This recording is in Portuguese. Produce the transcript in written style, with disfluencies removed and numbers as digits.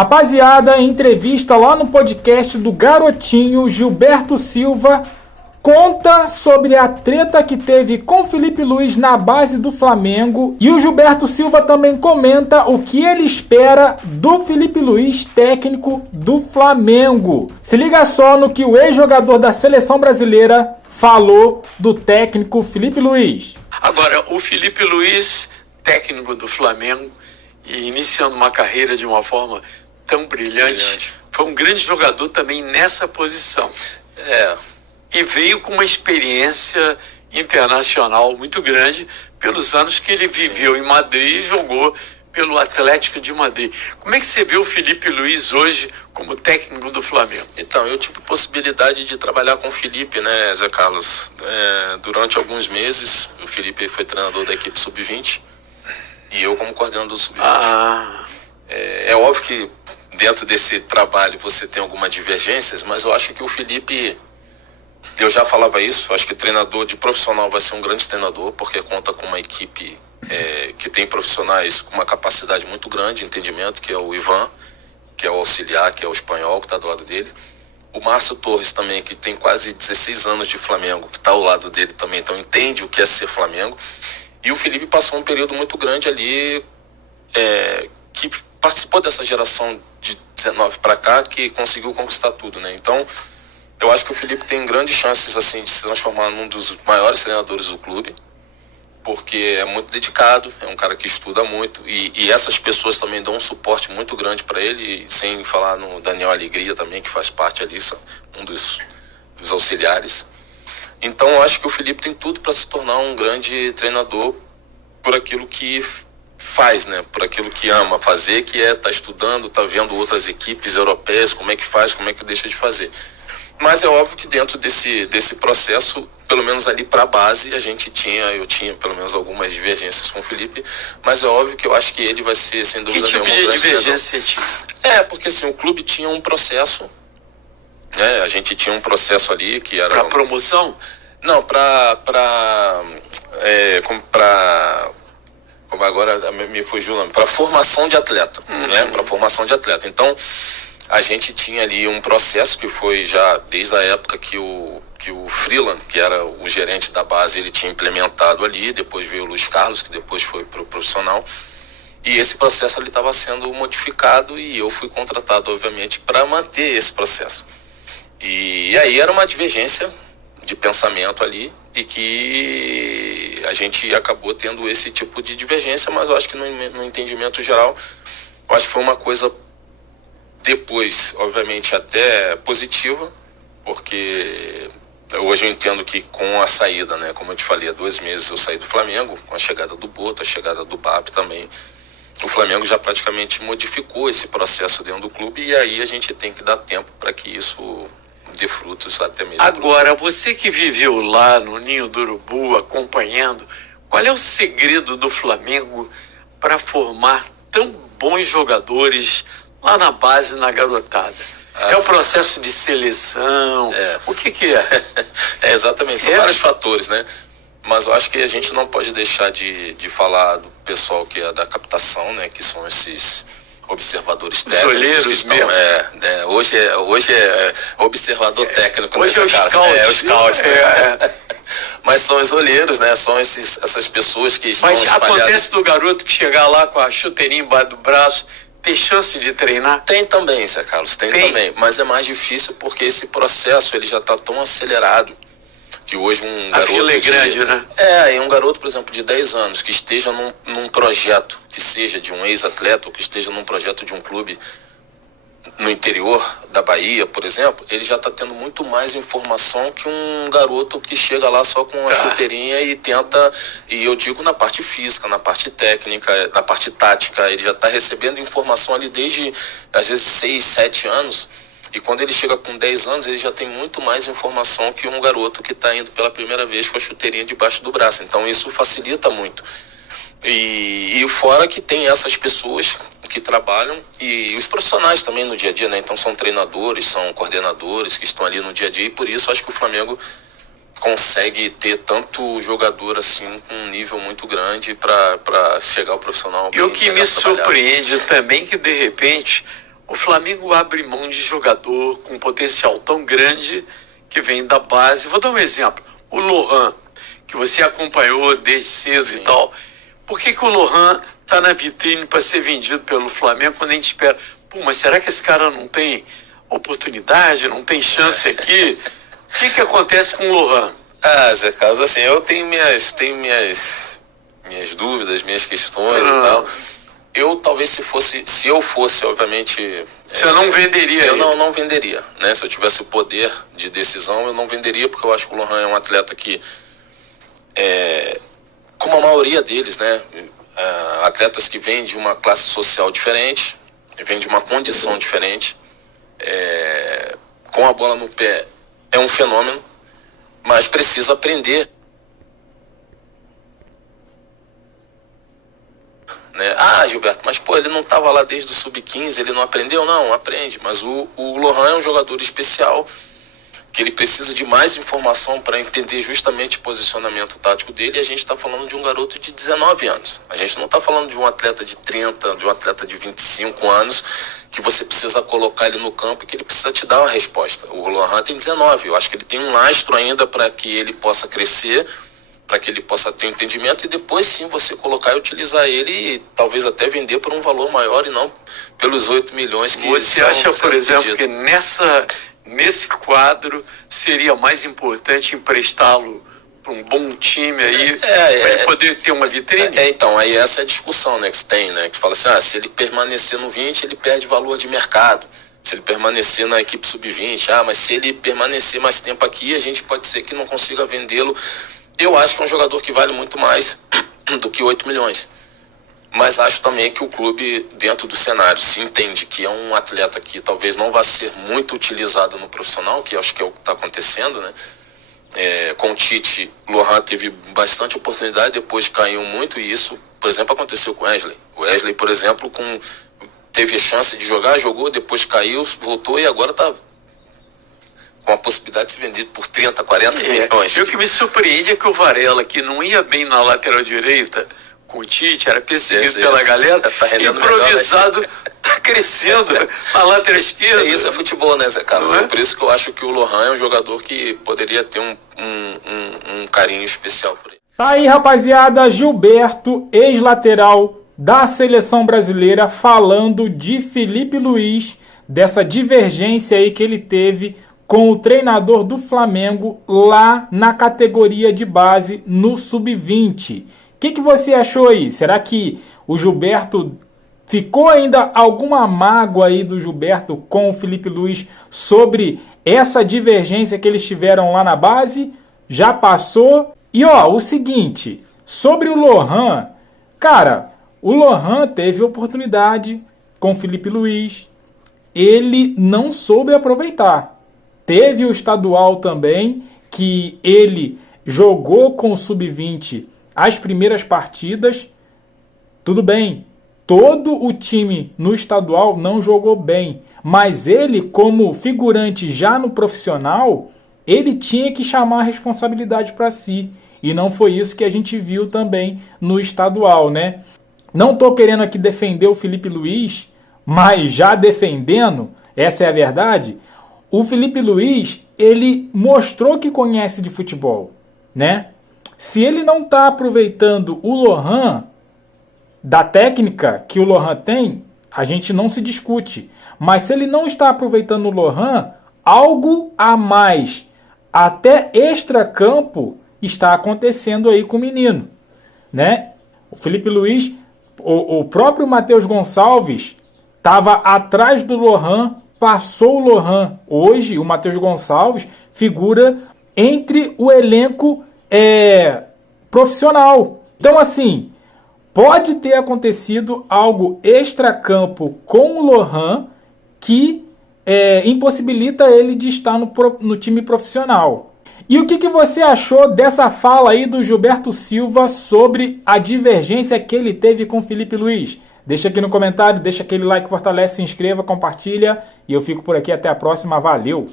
Rapaziada, em entrevista lá no podcast do Garotinho, Gilberto Silva conta sobre a treta que teve com Felipe Luiz na base do Flamengo. E o Gilberto Silva também comenta o que ele espera do Felipe Luiz, técnico do Flamengo. Se liga só no que o ex-jogador da seleção brasileira falou do técnico Felipe Luiz. Agora, o Felipe Luiz, técnico do Flamengo, e iniciando uma carreira de uma forma tão brilhante, foi um grande jogador também nessa posição. E veio com uma experiência internacional muito grande pelos anos que ele viveu em Madrid e jogou pelo Atlético de Madrid. Como é que você vê o Felipe Luiz hoje como técnico do Flamengo? Então, eu tive possibilidade de trabalhar com o Felipe, né, Zé Carlos? Durante alguns meses, o Felipe foi treinador da equipe Sub-20 e eu como coordenador do Sub-20. É óbvio que dentro desse trabalho você tem algumas divergências, mas eu acho que o Felipe... Eu já falava isso, acho que treinador de profissional vai ser um grande treinador, porque conta com uma equipe que tem profissionais com uma capacidade muito grande de entendimento, que é o Ivan, que é o auxiliar, que é o espanhol, que está do lado dele. O Márcio Torres também, que tem quase 16 anos de Flamengo, que está ao lado dele também, então entende o que é ser Flamengo. E o Felipe passou um período muito grande ali, que participou dessa geração de 19 para cá, que conseguiu conquistar tudo, né? Então, eu acho que o Felipe tem grandes chances assim, de se transformar num dos maiores treinadores do clube, porque é muito dedicado, é um cara que estuda muito, e essas pessoas também dão um suporte muito grande para ele, sem falar no Daniel Alegria também, que faz parte ali, um dos auxiliares. Então, eu acho que o Felipe tem tudo para se tornar um grande treinador por aquilo que faz, né? Por aquilo que ama fazer, que é estar estudando, estar vendo outras equipes europeias, como é que faz, como é que deixa de fazer. Mas é óbvio que dentro desse processo, pelo menos ali para a base, eu tinha pelo menos algumas divergências com o Felipe, mas é óbvio que eu acho que ele vai ser, sem dúvida nenhuma, um grande divergência tinha? Porque assim, o clube tinha um processo, né? A gente tinha um processo ali que era... Para promoção? Não, como agora me fugiu o nome, para formação de atleta, né? Para formação de atleta. Então, a gente tinha ali um processo que foi já desde a época que o Freeland, que era o gerente da base, ele tinha implementado ali, depois veio o Luiz Carlos, que depois foi para o profissional, e esse processo estava sendo modificado e eu fui contratado, obviamente, para manter esse processo. E aí era uma divergência de pensamento ali e que a gente acabou tendo esse tipo de divergência, mas eu acho que no entendimento geral, eu acho que foi uma coisa depois, obviamente, até positiva, porque hoje eu entendo que com a saída, né, como eu te falei, há 2 meses eu saí do Flamengo, com a chegada do Boto, a chegada do BAP também, o Flamengo já praticamente modificou esse processo dentro do clube e aí a gente tem que dar tempo para que isso dê frutos até mesmo. Agora, você que viveu lá no Ninho do Urubu, acompanhando, qual é o segredo do Flamengo para formar tão bons jogadores lá na base, na garotada? É o processo de seleção? O que é? Exatamente, são vários fatores, né? Mas eu acho que a gente não pode deixar de falar do pessoal que é da captação, né? Que são esses observadores técnicos. Os olheiros que estão, mesmo. Hoje é observador técnico. Hoje é o scout. O scout. Mas são os olheiros, né? São essas pessoas que estão espalhadas. Mas acontece do garoto que chegar lá com a chuteirinha embaixo do braço, ter chance de treinar? Tem também, Zé Carlos, tem também. Mas é mais difícil porque esse processo ele já está tão acelerado que hoje um garoto... A fila é grande, né? E um garoto, por exemplo, de 10 anos que esteja num projeto, que seja de um ex-atleta ou que esteja num projeto de um clube no interior da Bahia, por exemplo, ele já está tendo muito mais informação que um garoto que chega lá só com uma chuteirinha e tenta, e eu digo na parte física, na parte técnica, na parte tática, ele já está recebendo informação ali desde, às vezes, 6, 7 anos, e quando ele chega com 10 anos, ele já tem muito mais informação que um garoto que está indo pela primeira vez com a chuteirinha debaixo do braço, então isso facilita muito. E fora que tem essas pessoas que trabalham e os profissionais também no dia a dia, né? Então são treinadores, são coordenadores que estão ali no dia a dia e por isso acho que o Flamengo consegue ter tanto jogador assim com um nível muito grande para chegar ao profissional. E o que me surpreende também que de repente o Flamengo abre mão de jogador com potencial tão grande que vem da base. Vou dar um exemplo. O Lohan, que você acompanhou desde cedo. Sim. E tal. Por que o Lohan está na vitrine para ser vendido pelo Flamengo quando a gente espera? Pô, mas será que esse cara não tem oportunidade, não tem chance aqui? O que acontece com o Lohan? Zé Carlos, assim, eu tenho minhas dúvidas, minhas questões e tal. Eu talvez se eu fosse, obviamente... Você não venderia? Eu não venderia, né? Se eu tivesse o poder de decisão, eu não venderia, porque eu acho que o Lohan é um atleta que, como a maioria deles, né? Atletas que vêm de uma classe social diferente, vêm de uma condição diferente, com a bola no pé é um fenômeno, mas precisa aprender. Né? Gilberto, mas ele não estava lá desde o sub-15, ele não aprendeu? Não, aprende, mas o Lohan é um jogador especial, que ele precisa de mais informação para entender justamente o posicionamento tático dele, e a gente está falando de um garoto de 19 anos. A gente não está falando de um atleta de 30, de um atleta de 25 anos, que você precisa colocar ele no campo e que ele precisa te dar uma resposta. O Lohan tem 19, eu acho que ele tem um lastro ainda para que ele possa crescer, para que ele possa ter um entendimento, e depois sim você colocar e utilizar ele e talvez até vender por um valor maior e não pelos 8 milhões que você acha, por exemplo, que nesse quadro seria mais importante emprestá-lo para um bom time aí, para ele poder ter uma vitrine? Então, aí essa é a discussão, né, que tem, né, que fala assim, se ele permanecer no 20, ele perde valor de mercado. Se ele permanecer na equipe sub-20, mas se ele permanecer mais tempo aqui, a gente pode ser que não consiga vendê-lo. Eu acho que é um jogador que vale muito mais do que 8 milhões. Mas acho também que o clube, dentro do cenário, se entende que é um atleta que talvez não vá ser muito utilizado no profissional, que acho que é o que está acontecendo, né? Com o Tite, o Lohan teve bastante oportunidade, depois caiu muito, e isso, por exemplo, aconteceu com o Wesley. O Wesley, por exemplo, teve a chance de jogar, jogou, depois caiu, voltou e agora está com a possibilidade de ser vendido por 30, 40 milhões. O que me surpreende é que o Varela, que não ia bem na lateral direita com o Tite, era perseguido pela galera, improvisado, está crescendo na lateral esquerda. Isso é futebol, né, Zé Carlos? É por isso que eu acho que o Lohan é um jogador que poderia ter um carinho especial por ele. Tá aí, rapaziada, Gilberto, ex-lateral da seleção brasileira, falando de Felipe Luiz, dessa divergência aí que ele teve com o treinador do Flamengo lá na categoria de base no sub-20. O que você achou aí? Será que o Gilberto ficou ainda alguma mágoa aí do Gilberto com o Felipe Luiz sobre essa divergência que eles tiveram lá na base? Já passou? E o seguinte, sobre o Lohan, cara, o Lohan teve oportunidade com o Felipe Luiz, ele não soube aproveitar. Teve o estadual também, que ele jogou com o sub-20 as primeiras partidas. Tudo bem, todo o time no estadual não jogou bem, mas ele, como figurante já no profissional, ele tinha que chamar a responsabilidade para si. E não foi isso que a gente viu também no estadual, né? Não estou querendo aqui defender o Felipe Luiz, mas já defendendo, essa é a verdade, o Felipe Luiz, ele mostrou que conhece de futebol, né? Se ele não está aproveitando o Lohan, da técnica que o Lohan tem, a gente não se discute. Mas se ele não está aproveitando o Lohan, algo a mais, até extracampo, está acontecendo aí com o menino, né? O Felipe Luiz, o próprio Matheus Gonçalves, estava atrás do Lohan, passou o Lohan. Hoje, o Matheus Gonçalves figura entre o elenco profissional. Então, assim, pode ter acontecido algo extracampo com o Lohan que impossibilita ele de estar no time profissional. E o que você achou dessa fala aí do Gilberto Silva sobre a divergência que ele teve com o Felipe Luiz? Deixa aqui no comentário, deixa aquele like, fortalece, se inscreva, compartilha. E eu fico por aqui, até a próxima, valeu!